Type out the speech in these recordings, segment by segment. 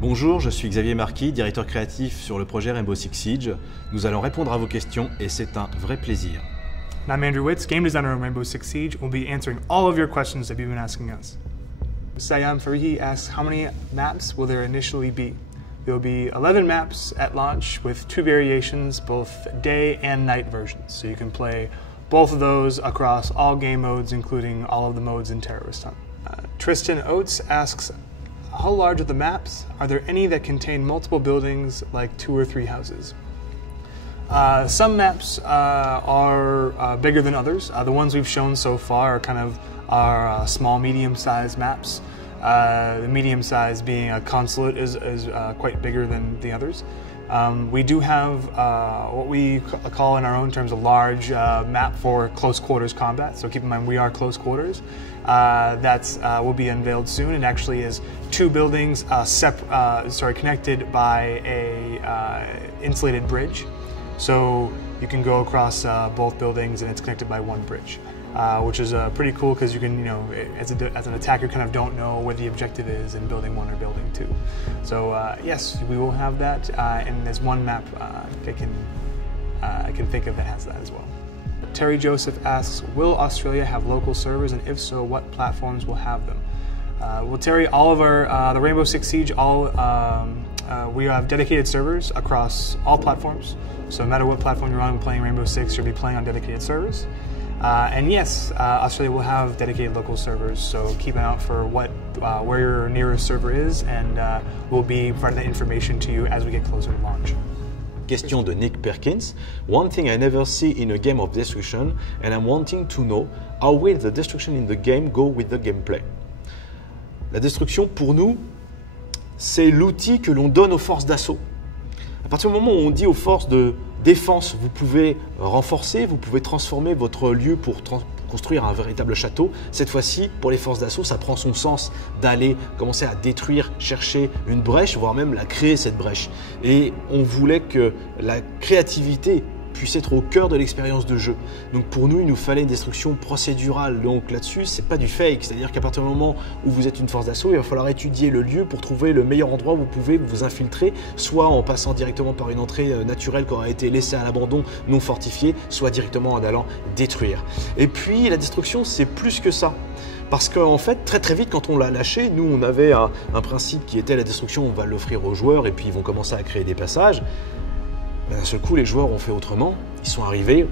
Bonjour, je suis Xavier Marquis, directeur créatif sur le projet Rainbow Six Siege. Nous allons répondre à vos questions et c'est un vrai plaisir. And I'm Andrew Witz, game designer of Rainbow Six Siege. We'll be answering all of your questions that you've been asking us. Sayam Farihi asks, how many maps will there initially be? There will be 11 maps at launch with 2 variations, both day and night versions. So you can play both of those across all game modes, including all of the modes in Terrorist Hunt. Tristan Oates asks, how large are the maps? Are there any that contain multiple buildings, like 2 or 3 houses? Some maps are bigger than others. The ones we've shown so far are kind of our small, medium-sized maps. The medium size being a consulate is quite bigger than the others. We do have what we call in our own terms a large map for close quarters combat. So keep in mind we are close quarters. That will be unveiled soon. It actually is 2 buildings connected by a insulated bridge. So you can go across both buildings and it's connected by one bridge. Which is pretty cool because you can, as an attacker, kind of don't know where the objective is in building 1 or building 2. So yes, we will have that, and there's one map I can think of that has that as well. Terry Joseph asks, will Australia have local servers, and if so, what platforms will have them? Well, Terry, all of our the Rainbow Six Siege, we have dedicated servers across all platforms. So no matter what platform you're on playing Rainbow Six, you'll be playing on dedicated servers. And yes, Australia will have dedicated local servers, so keep an eye out for where your nearest server is, and we'll be providing that information to you as we get closer to launch. Question de Nick Perkins. One thing I never see in a game of destruction, and I'm wanting to know, how will the destruction in the game go with the gameplay? La destruction, pour nous, c'est l'outil que l'on donne aux forces d'assaut. À partir du moment où on dit aux forces de défense, vous pouvez renforcer, vous pouvez transformer votre lieu pour construire un véritable château. Cette fois-ci, pour les forces d'assaut, ça prend son sens d'aller commencer à détruire, chercher une brèche, voire même la créer cette brèche. Et on voulait que la créativité puisse être au cœur de l'expérience de jeu. Donc pour nous, il nous fallait une destruction procédurale. Donc là-dessus, c'est pas du fake, c'est-à-dire qu'à partir du moment où vous êtes une force d'assaut, il va falloir étudier le lieu pour trouver le meilleur endroit où vous pouvez vous infiltrer, soit en passant directement par une entrée naturelle qui aura été laissée à l'abandon, non fortifiée, soit directement en allant détruire. Et puis la destruction, c'est plus que ça. Parce qu'en fait, très vite, quand on l'a lâché, nous, on avait un principe qui était la destruction, on va l'offrir aux joueurs et puis ils vont commencer à créer des passages. D'un seul coup, les joueurs ont fait autrement. Ils sont arrivés,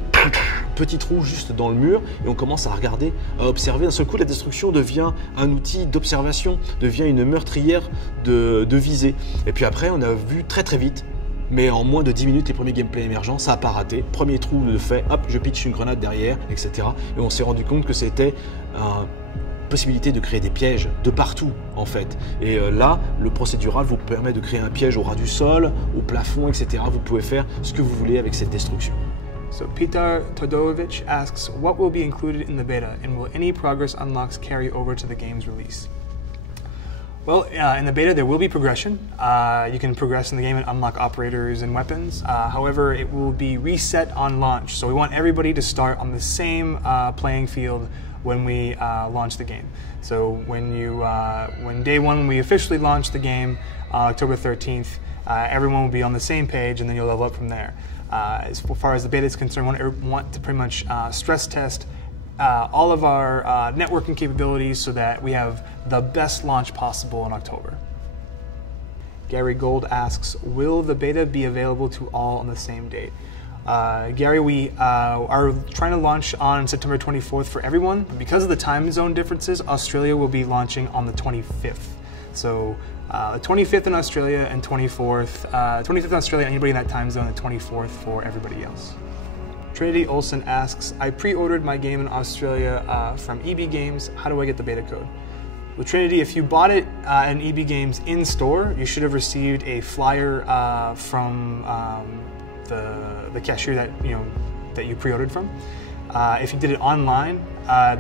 petit trou juste dans le mur, et on commence à regarder, à observer. D'un seul coup, la destruction devient un outil d'observation, devient une meurtrière de visée. Et puis après, on a vu très vite, mais en moins de 10 minutes, les premiers gameplays émergents, ça n'a pas raté. Premier trou de fait, hop, je pitch une grenade derrière, etc. Et on s'est rendu compte que c'était possibilité de créer des pièges de partout en fait. Et là, le procédural vous permet de créer un piège au ras du sol, au plafond, etc. Vous pouvez faire ce que vous voulez avec cette destruction. So Peter Todorovic asks, what will be included in the beta, and will any progress unlocks carry over to the game's release? Well, in the beta there will be progression. You can progress in the game and unlock operators and weapons. However, it will be reset on launch. So we want everybody to start on the same playing field when we launch the game. So when day 1, when we officially launch the game, October 13th, everyone will be on the same page, and then you'll level up from there. As far as the beta is concerned, we want to pretty much stress test all of our networking capabilities so that we have the best launch possible in October. Gary Gold asks, will the beta be available to all on the same date? Gary, we are trying to launch on September 24th for everyone. Because of the time zone differences, Australia will be launching on the 25th. So the 25th in Australia and 24th in Australia, anybody in that time zone, the 24th for everybody else. Trinity Olsen asks, I pre-ordered my game in Australia from EB Games. How do I get the beta code? Well, Trinity, if you bought it in EB Games in store, you should have received a flyer from the cashier that you pre-ordered from. If you did it online,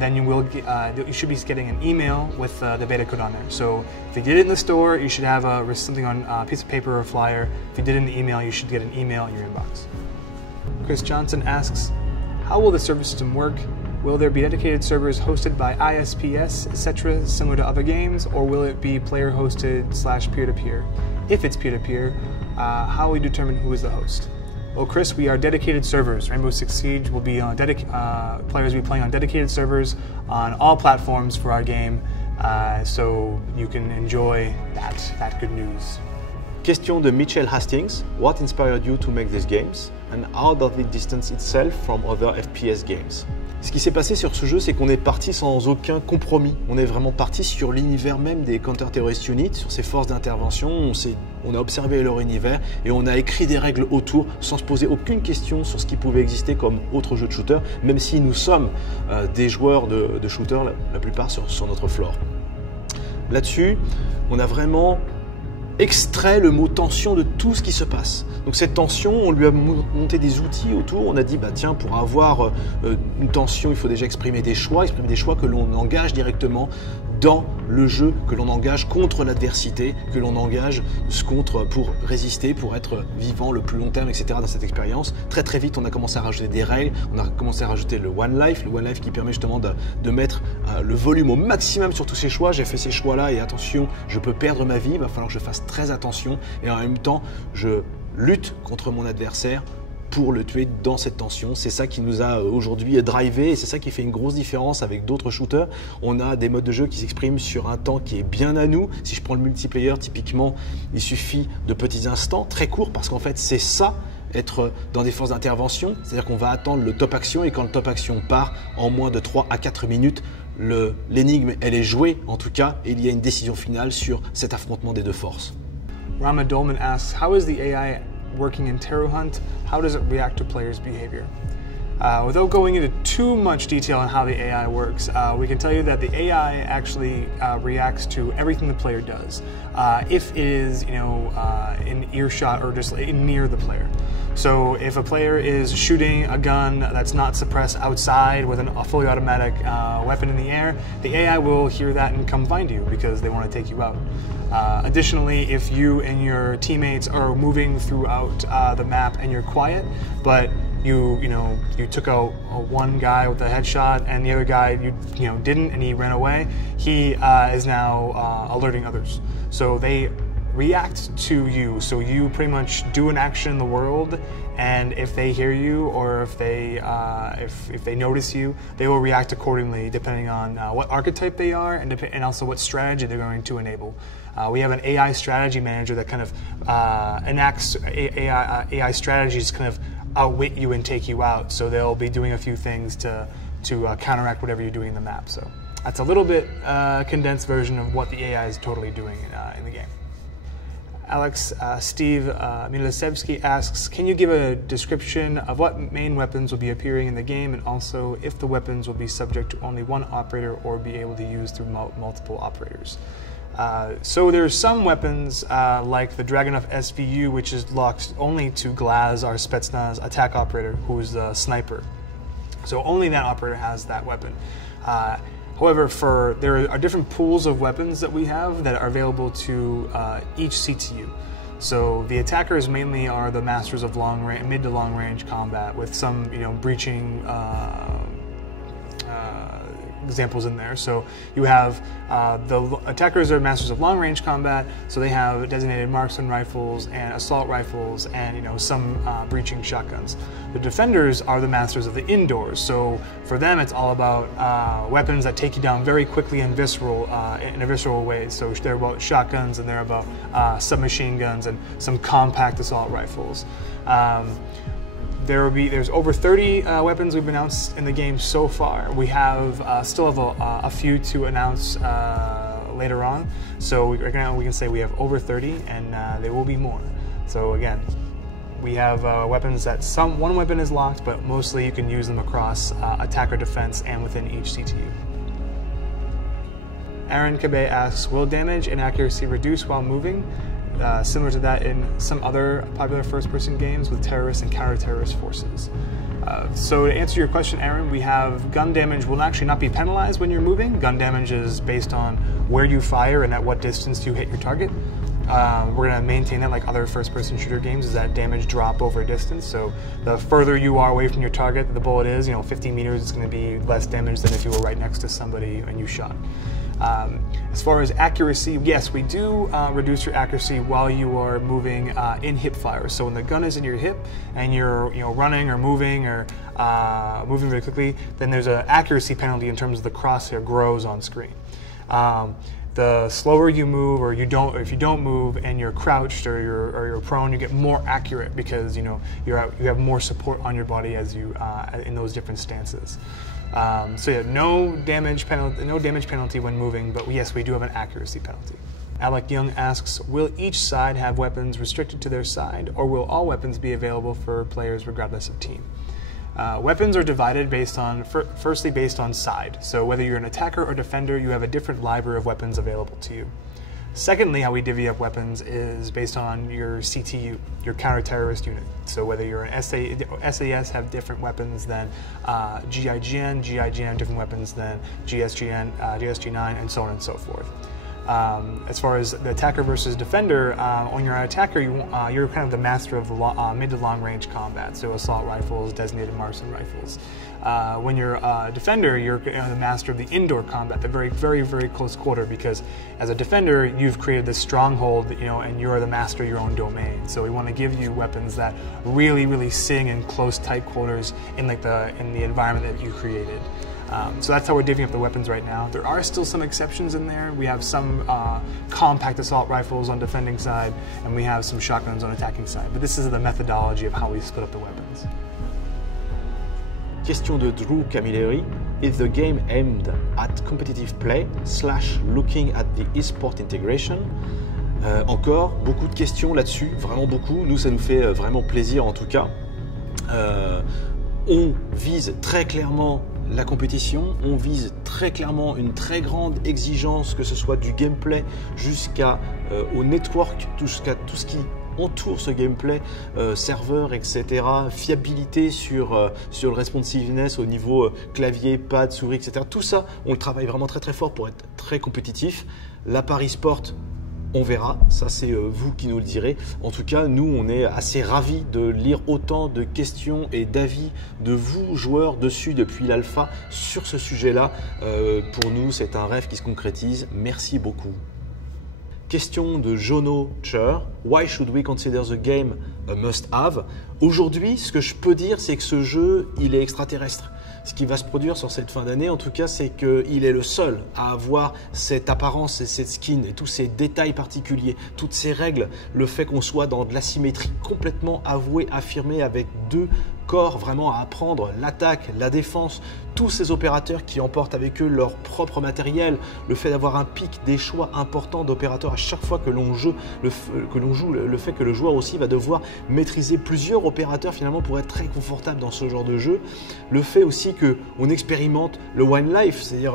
then you should be getting an email with the beta code on there. So if you did it in the store, you should have something on a piece of paper or a flyer. If you did it in the email, you should get an email in your inbox. Chris Johnson asks, how will the server system work? Will there be dedicated servers hosted by ISPs, etc., similar to other games, or will it be player-hosted / peer-to-peer? If it's peer-to-peer, how will we determine who is the host? Well, Chris, we are dedicated servers. Rainbow Six Siege will be on players will be playing on dedicated servers on all platforms for our game, so you can enjoy that good news. Question de Mitchell Hastings. What inspired you to make these games? And how does it distance itself from other FPS games? Ce qui s'est passé sur ce jeu, c'est qu'on est parti sans aucun compromis. On est vraiment parti sur l'univers même des Counter-Terrorist Units, sur ces forces d'intervention. On a observé leur univers et on a écrit des règles autour sans se poser aucune question sur ce qui pouvait exister comme autre jeu de shooter, même si nous sommes des joueurs de shooter, la plupart sur notre floor. Là-dessus, on a vraiment extrait le mot tension de tout ce qui se passe. Donc cette tension, on lui a monté des outils autour, on a dit bah tiens, pour avoir une tension, il faut déjà exprimer des choix que l'on engage directement dans le jeu, que l'on engage contre l'adversité, que l'on engage pour résister, pour être vivant le plus long terme, etc. dans cette expérience. Très très vite, on a commencé à rajouter des règles, on a commencé à rajouter le One Life qui permet justement de mettre le volume au maximum sur tous ces choix. J'ai fait ces choix-là et attention, je peux perdre ma vie, il va falloir que je fasse très attention et en même temps, je lutte contre mon adversaire pour le tuer dans cette tension. C'est ça qui nous a aujourd'hui drivé et c'est ça qui fait une grosse différence avec d'autres shooters. On a des modes de jeu qui s'expriment sur un temps qui est bien à nous. Si je prends le multiplayer, typiquement, il suffit de petits instants très courts parce qu'en fait, c'est ça, être dans des forces d'intervention. C'est-à-dire qu'on va attendre le top action et quand le top action part, en moins de 3 à 4 minutes, l'énigme, elle est jouée en tout cas et il y a une décision finale sur cet affrontement des deux forces. Rama Dolman asks, how is the AI working in Terror Hunt? How does it react to players' behavior? Without going into too much detail on how the AI works, we can tell you that the AI actually reacts to everything the player does, if it is, in earshot or just near the player. So if a player is shooting a gun that's not suppressed outside with a fully automatic weapon in the air, the AI will hear that and come find you because they want to take you out. Additionally, if you and your teammates are moving throughout the map and you're quiet, but you took out one guy with a headshot and the other guy you didn't and he ran away, he is now alerting others. So they react to you. So you pretty much do an action in the world, and if they hear you or if they notice you, they will react accordingly depending on what archetype they are and also what strategy they're going to enable. We have an AI strategy manager that kind of enacts AI strategies, kind of outwit you and take you out. So they'll be doing a few things to counteract whatever you're doing in the map. So that's a little bit condensed version of what the AI is totally doing in the game. Steve Milosevsky asks, can you give a description of what main weapons will be appearing in the game and also if the weapons will be subject to only one operator or be able to use through multiple operators? So there's some weapons like the Dragunov SVU, which is locked only to Glaz, our Spetsnaz attack operator, who is the sniper. So only that operator has that weapon. However, there are different pools of weapons that we have that are available to each CTU. So the attackers mainly are the masters of mid to long range combat with some breaching examples in there. So you have the attackers are masters of long range combat, so they have designated marksman rifles and assault rifles and some breaching shotguns. The defenders are the masters of the indoors, so for them it's all about weapons that take you down very quickly and in a visceral way. So they're about shotguns and they're about submachine guns and some compact assault rifles. There's over 30 weapons we've announced in the game so far. We have still have a few to announce later on. So right now we can say we have over 30, and there will be more. So again, we have weapons that one weapon is locked, but mostly you can use them across attack or defense and within each CTU. Aaron Cabe asks, will damage and accuracy reduce while moving? Similar to that in some other popular first-person games with terrorist and counter-terrorist forces. So to answer your question, Aaron, we have gun damage will actually not be penalized when you're moving. Gun damage is based on where you fire and at what distance you hit your target. We're going to maintain that like other first-person shooter games, is that damage drop over distance. So the further you are away from your target, the bullet is, 50 meters, it's going to be less damage than if you were right next to somebody and you shot. As far as accuracy, yes, we do reduce your accuracy while you are moving in hip fire. So when the gun is in your hip and you're running or moving moving very quickly, then there's an accuracy penalty in terms of the crosshair grows on screen. The slower you move, or if you don't move and you're crouched or you're prone, you get more accurate because you have more support on your body as you in those different stances. So yeah, no damage penalty when moving, but yes, we do have an accuracy penalty. Alec Young asks, will each side have weapons restricted to their side, or will all weapons be available for players regardless of team? Weapons are divided firstly based on side. So whether you're an attacker or defender, you have a different library of weapons available to you. Secondly, how we divvy up weapons is based on your CTU, your counter-terrorist unit. So whether you're an SAS have different weapons than GIGN have different weapons than GSG9, and so on and so forth. As far as the attacker versus defender, when you're an attacker, you're kind of the master of mid to long range combat, so assault rifles, designated marksman rifles. When you're a defender, you're the master of the indoor combat, the very, very, very close quarter, because as a defender, you've created this stronghold, and you're the master of your own domain. So we want to give you weapons that really, really sing in close, tight quarters in the environment that you created. So that's how we're divvying up the weapons right now. There are still some exceptions in there. We have some compact assault rifles on defending side, and we have some shotguns on attacking side. But this is the methodology of how we split up the weapons. Question de Drew Camilleri. Is the game aimed at competitive play / looking at the e-sport integration? Encore beaucoup de questions là-dessus, vraiment beaucoup. Nous, ça nous fait vraiment plaisir en tout cas. On vise très clairement la compétition, on vise très clairement une très grande exigence, que ce soit du gameplay jusqu'au network, jusqu'à tout ce qui entoure ce gameplay, serveur, etc., fiabilité sur le responsiveness au niveau clavier, pad, souris, etc. Tout ça, on le travaille vraiment très très fort pour être très compétitif. La Paris Sport, on verra, ça c'est vous qui nous le direz. En tout cas, nous, on est assez ravis de lire autant de questions et d'avis de vous, joueurs, dessus depuis l'alpha sur ce sujet-là. Pour nous, c'est un rêve qui se concrétise. Merci beaucoup. Question de Jono Cher. Why should we consider the game a must-have? Aujourd'hui, ce que je peux dire, c'est que ce jeu, il est extraterrestre. Ce qui va se produire sur cette fin d'année, en tout cas, c'est qu'il est le seul à avoir cette apparence et cette skin et tous ces détails particuliers, toutes ces règles, le fait qu'on soit dans de l'asymétrie complètement avouée, affirmée, avec deux corps vraiment à apprendre, l'attaque, la défense, tous ces opérateurs qui emportent avec eux leur propre matériel, le fait d'avoir un pic, des choix importants d'opérateurs à chaque fois que l'on joue, le fait que le joueur aussi va devoir maîtriser plusieurs opérateurs finalement pour être très confortable dans ce genre de jeu, le fait aussi qu'on expérimente le one life, c'est-à-dire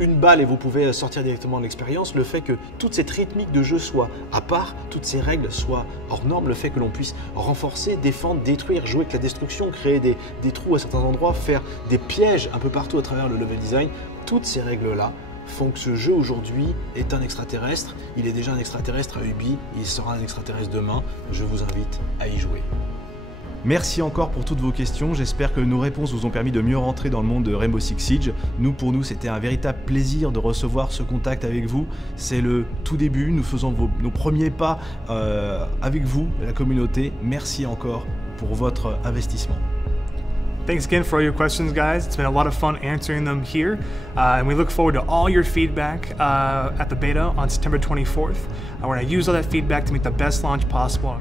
une balle et vous pouvez sortir directement de l'expérience, le fait que toute cette rythmique de jeu soit à part, toutes ces règles soient hors normes, le fait que l'on puisse renforcer, défendre, détruire, jouer avec la destruction, créer des trous à certains endroits, faire des pièges un peu partout à travers le level design, toutes ces règles-là font que ce jeu aujourd'hui est un extraterrestre. Il est déjà un extraterrestre à Ubi, il sera un extraterrestre demain. Je vous invite à y jouer. Merci encore pour toutes vos questions, j'espère que nos réponses vous ont permis de mieux rentrer dans le monde de Rainbow Six Siege. Pour nous, c'était un véritable plaisir de recevoir ce contact avec vous. C'est le tout début, nous faisons nos premiers pas avec vous, la communauté. Merci encore pour votre investissement. Thanks again for all your questions, guys. It's been a lot of fun answering them here, and we look forward to all your feedback at the beta on September 24th. We're going to use all that feedback to make the best launch possible